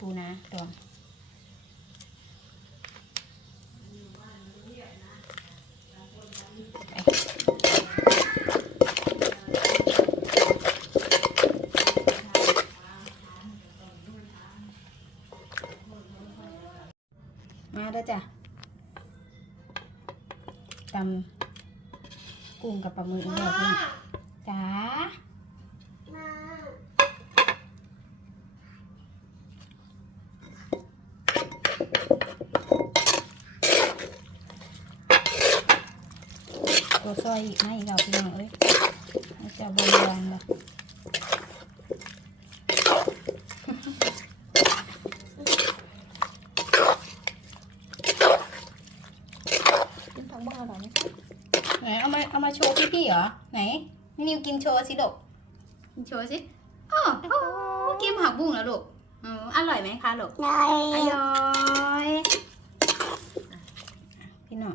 ปูนะตัวมาแล้วจ้ะตำกุ้งกับปลาหมึกอีกแล้วจ้า ตัวซอยอีกไหมเราพี่น้งเอ้ยจะบริวารแบบไหนเอามาเอามาโชว์พี่ๆเหรอ ไหนนิวกินโชว์สิลูกกินโชว์สิโอ๋อกมหักบุ้งแล้วลูกอร่อยไหมคะลูกอร่อยพี่หนอ